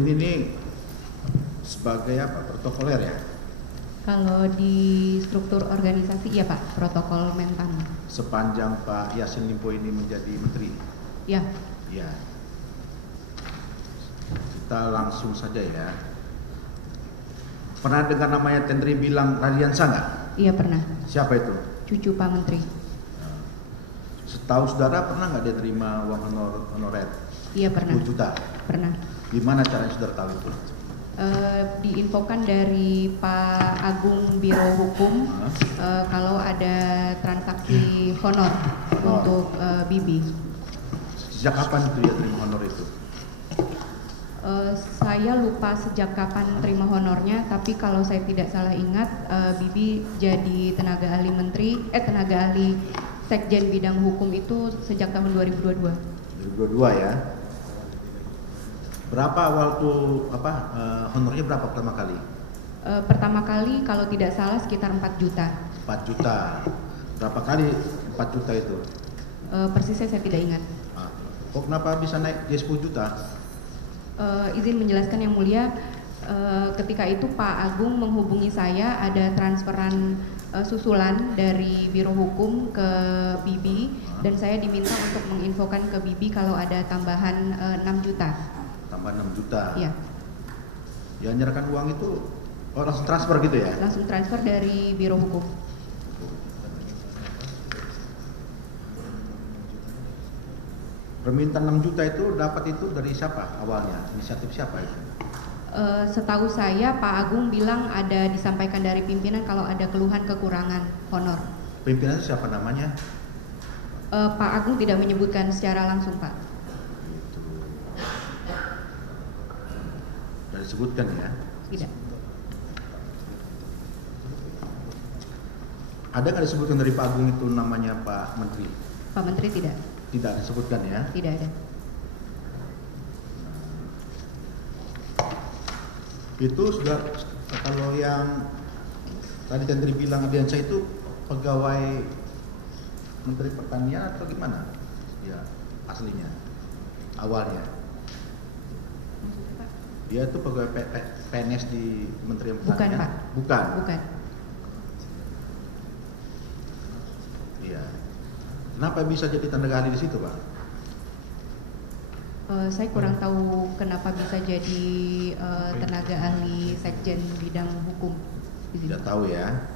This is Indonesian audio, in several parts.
Ini sebagai apa? Protokoler ya? Kalau di struktur organisasi, iya Pak, protokol Mentan. Sepanjang Pak Yassin Limpo ini menjadi menteri? Ya. Ya. Kita langsung saja ya. Pernah dengar namanya Tendri Bilang Radiansa nggak? Iya pernah. Siapa itu? Cucu Pak Menteri. Setahu saudara pernah nggak dia terima uang honorer? Iya pernah. 10 juta? Pernah. Gimana caranya saudara tahu itu? Diinfokan dari Pak Agung Biro Hukum kalau ada transaksi honor untuk Bibi. Sejak kapan itu dia terima honor itu? Saya lupa sejak kapan terima honornya, tapi kalau saya tidak salah ingat, Bibi jadi tenaga ahli Sekjen Bidang Hukum itu sejak tahun 2022. 2022 ya. Berapa waktu honornya berapa pertama kali? Pertama kali kalau tidak salah sekitar 4 juta. 4 juta. Berapa kali 4 juta itu? Persisnya saya tidak ingat. Kok kenapa bisa naik jadi 10 juta? Izin menjelaskan yang mulia, ketika itu Pak Agung menghubungi saya, ada transferan susulan dari Biro Hukum ke Bibi, dan saya diminta untuk menginfokan ke Bibi kalau ada tambahan 6 juta. Tambah 6 juta? Iya. Yang menyerahkan uang itu langsung transfer gitu ya? Langsung transfer dari Biro Hukum. Permintaan 6 juta itu dapat itu dari siapa awalnya? Inisiatif siapa itu? Setahu saya Pak Agung bilang ada disampaikan dari pimpinan kalau ada keluhan kekurangan honor. Pimpinan itu siapa namanya? Pak Agung tidak menyebutkan secara langsung Pak. Gitu. Sudah disebutkan ya? Tidak. Ada nggak disebutkan dari Pak Agung itu namanya Pak Menteri? Pak Menteri tidak. Tidak disebutkan ya? Tidak ada. Itu sudah, kalau yang tadi Tendri bilang Radiansa itu pegawai Menteri Pertanian atau gimana? Ya, aslinya, awalnya. Dia itu pegawai PNS di Kementerian Pertanian? Bukan Pak. Bukan? Bukan. Iya. Kenapa bisa jadi tenaga ahli di situ, Pak? Saya kurang tahu kenapa bisa jadi tenaga ahli Sekjen Bidang Hukum di sini. Tidak tahu ya.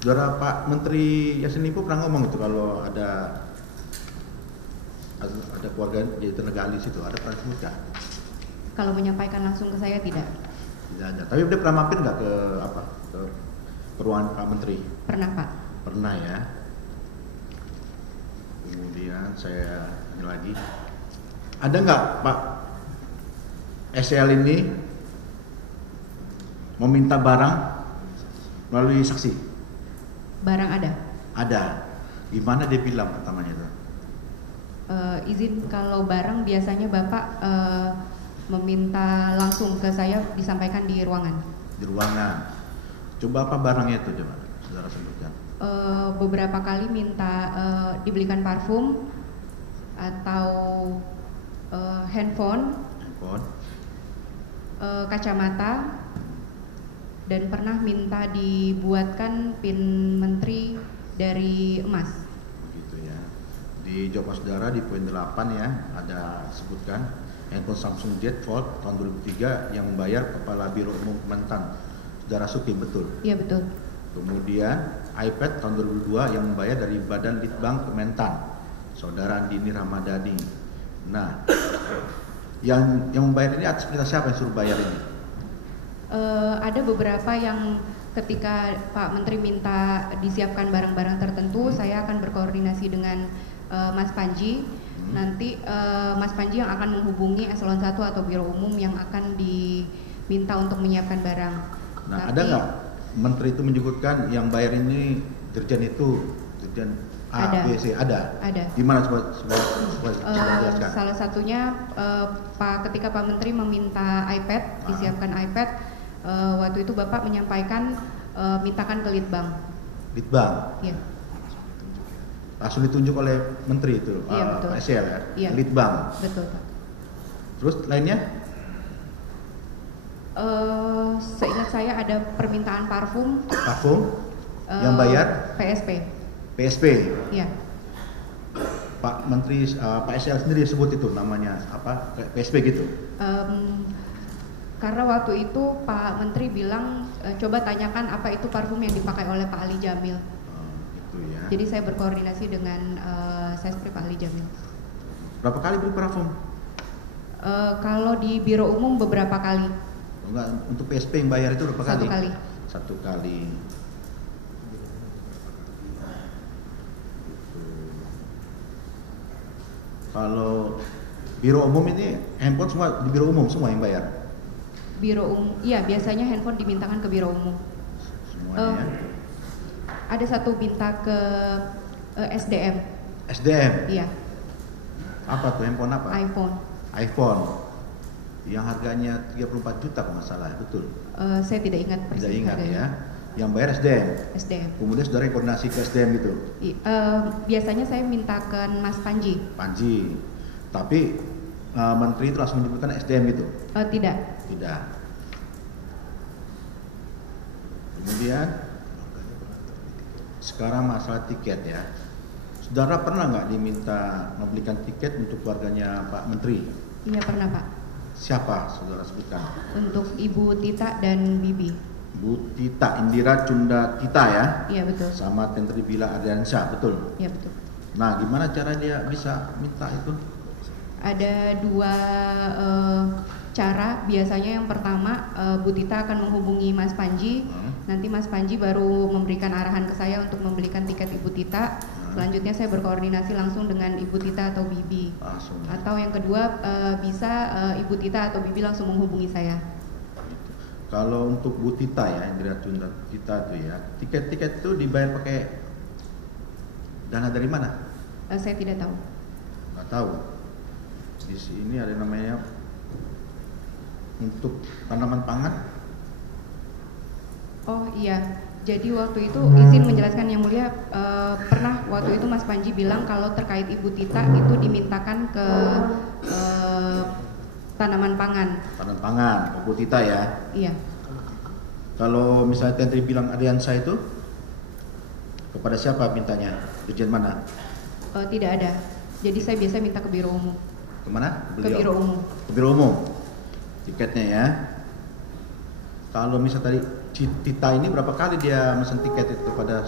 Saudara Pak Menteri Yassin Limpo pernah ngomong itu kalau ada keluarga jadi tenaga ahli di situ, ada pernah sebutkan? Kalau menyampaikan langsung ke saya tidak. Tidak ada. Tapi dia pernah mampir nggak ke ruangan Pak Menteri? Pernah Pak. Pernah ya. Kemudian saya ini lagi. Ada nggak Pak SL ini meminta barang melalui saksi? Barang ada. Ada. Gimana dia bilang pertamanya itu? Izin, kalau barang biasanya Bapak meminta langsung ke saya, disampaikan di ruangan. Di ruangan. Coba apa barangnya itu coba, saudara sebutkan. Beberapa kali minta dibelikan parfum atau handphone, kacamata, dan pernah minta dibuatkan pin menteri dari emas. Begitu ya. Di jawaban saudara di poin 8 ya, ada sebutkan handphone Samsung Z Fold tahun 2003 yang membayar Kepala Biro Umum Kementan, saudara Suki, betul? Iya betul. Kemudian iPad tahun 2002 yang membayar dari Badan Litbang Kementan, saudara Andini Ramadhani. Nah, yang membayar ini atas perintah siapa yang suruh bayar ini? Ada beberapa yang ketika Pak Menteri minta disiapkan barang-barang tertentu, saya akan berkoordinasi dengan Mas Panji. Nanti Mas Panji yang akan menghubungi eselon 1 atau Biro Umum yang akan diminta untuk menyiapkan barang. Nah, ada nggak Menteri itu menyebutkan yang bayar ini dirjen itu, dirjen A, ada. B, C, ada? Ada. Di mana coba jelaskan? Salah satunya ketika Pak Menteri meminta iPad, disiapkan iPad, waktu itu Bapak menyampaikan mintakan ke Litbang. Litbang? Iya. Langsung ditunjuk oleh Menteri itu, Iya, betul. SL ya? Iya. Litbang? Betul Pak. Terus lainnya? Seingat saya ada permintaan parfum. Parfum? Yang bayar? PSP. PSP? Iya. Pak Menteri, Pak SL sendiri sebut itu namanya apa? PSP gitu? Karena waktu itu Pak Menteri bilang coba tanyakan apa itu parfum yang dipakai oleh Pak Ali Jamil. Gitu ya. Jadi saya berkoordinasi dengan Sespri Pak Ali Jamil. Berapa kali beli parfum? Kalau di biro umum beberapa kali. Enggak, untuk PSP yang bayar itu berapa kali? 1 kali. 1 kali. Kalau biro umum ini handphone semua di biro umum semua yang bayar? Biro umum, iya biasanya handphone dimintakan ke biro umum. Semuanya. Ada satu minta ke SDM. SDM? Iya. Apa tuh, handphone apa? iPhone. iPhone. Yang harganya 34 juta kalau nggak salah, betul? Saya tidak ingat persis. Tidak ingat harganya. ya. Yang bayar SDM. SDM. Kemudian saudara koordinasi ke SDM gitu. Biasanya saya mintakan Mas Panji. Panji. Tapi Menteri itu langsung menyebutkan SDM gitu? Tidak. Tidak. Kemudian sekarang masalah tiket ya. Saudara pernah nggak diminta membelikan tiket untuk keluarganya Pak Menteri? Iya pernah Pak. Siapa saudara sebutkan? Untuk Ibu Tita dan Bibi. Bu Tita, Indira Cunda Tita ya? Iya betul. Sama Tentri Bila Ardiansyah, betul? Iya betul. Nah, gimana cara dia bisa minta itu? Ada 2 cara. Biasanya yang pertama Bu Tita akan menghubungi Mas Panji. Nanti Mas Panji baru memberikan arahan ke saya untuk membelikan tiket Ibu Tita. Selanjutnya saya berkoordinasi langsung dengan Ibu Tita atau Bibi. Atau yang kedua bisa Ibu Tita atau Bibi langsung menghubungi saya. Kalau untuk Bu Tita ya, Indira Cunda Tita itu ya, tiket-tiket itu dibayar pakai dana dari mana? Saya tidak tahu. Nggak tahu. Di sini ada namanya untuk tanaman pangan. Oh iya, jadi waktu itu izin menjelaskan yang mulia, pernah waktu itu Mas Panji bilang kalau terkait Ibu Tita itu dimintakan ke tanaman pangan. Tanaman pangan, Bu Tita ya. Iya. Kalau misalnya Tentri bilang Ardiansyah itu kepada siapa mintanya? Dirjen mana? Tidak ada. Jadi saya biasa minta ke biro umum. Kemana? Ke biro umum. Ke biro umum. Tiketnya ya. Kalau misalnya tadi Tita ini berapa kali dia mesen tiket itu kepada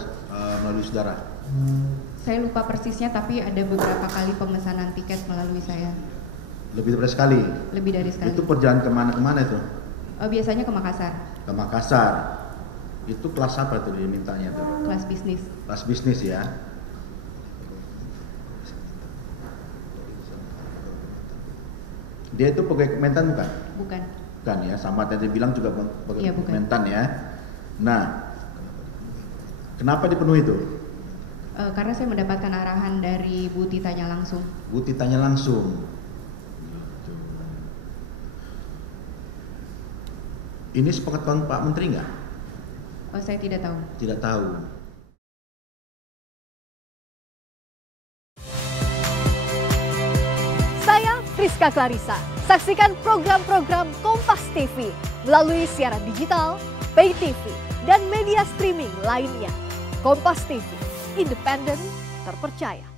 melalui saudara? Saya lupa persisnya tapi ada beberapa kali pemesanan tiket melalui saya. Lebih dari sekali? Lebih dari sekali. Itu perjalanan kemana-kemana itu? Biasanya ke Makassar. Ke Makassar. Itu kelas apa tuh dia mintanya tuh? Kelas bisnis. Kelas bisnis ya. Dia itu pegawai Kementan bukan? Bukan. Bukan ya, sama tadi bilang juga pegawai Iya, bukan. Kementan ya. Nah, kenapa dipenuhi itu? Karena saya mendapatkan arahan dari Bu Titanya langsung. Bu Titanya langsung. Ini sepengetahuan Pak Menteri nggak? Saya tidak tahu. Tidak tahu. Saya Friska Clarissa. Saksikan program-program Kompas TV melalui siaran digital, pay TV, dan media streaming lainnya. Kompas TV, independen, terpercaya.